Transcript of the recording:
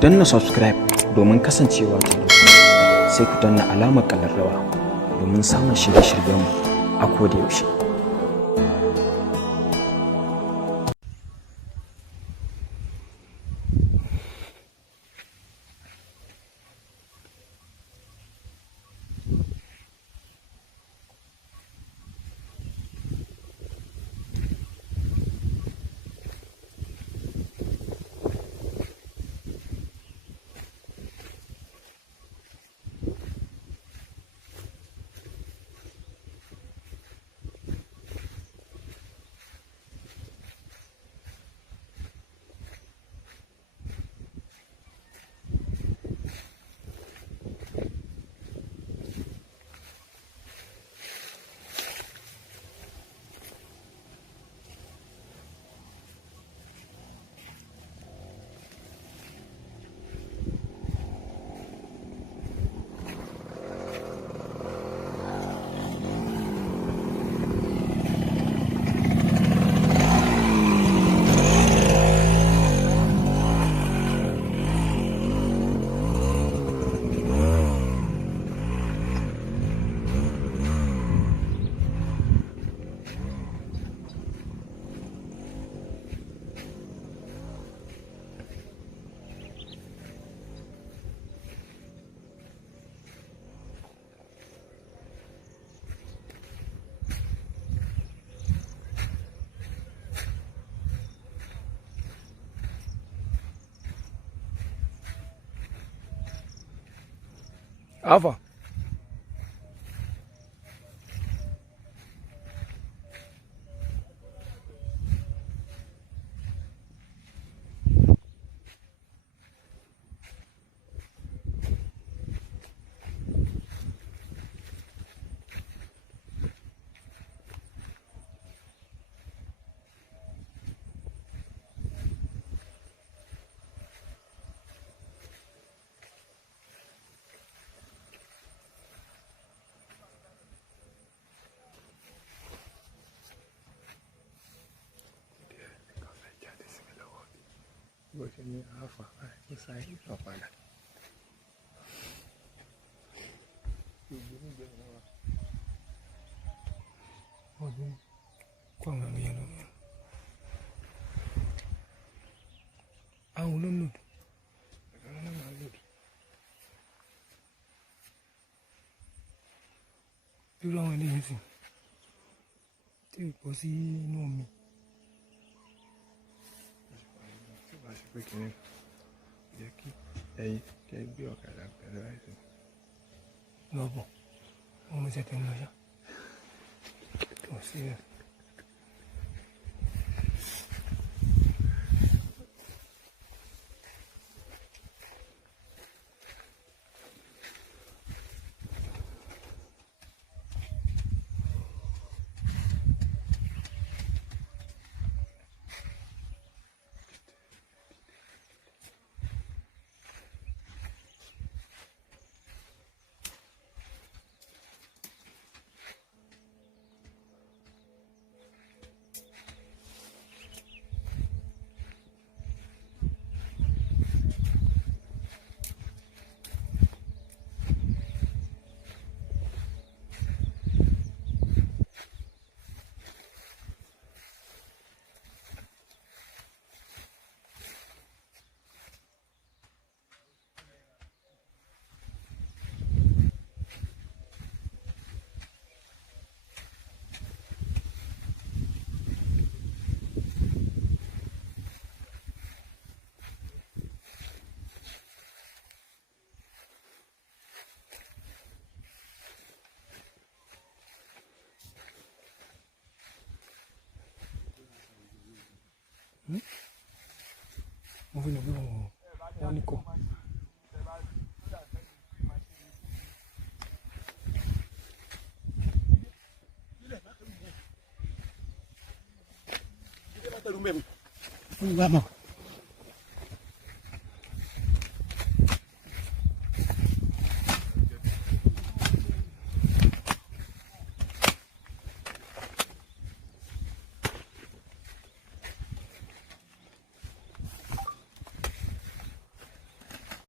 danna subscribe domin kasancewa tare, sai ku danna alamar ƙararrawa domin samun shirye-shiryenmu a koda yaushe. Alpha. Você me Alpha, vai sair só para. Qual é a minha nome? Ah, o nome. Tu não é isso. Tu pode nome. Acho que e aqui aí quer ver o cara isso. Não bom. Vamos já ter já. Você moving a little Nico. Vamos.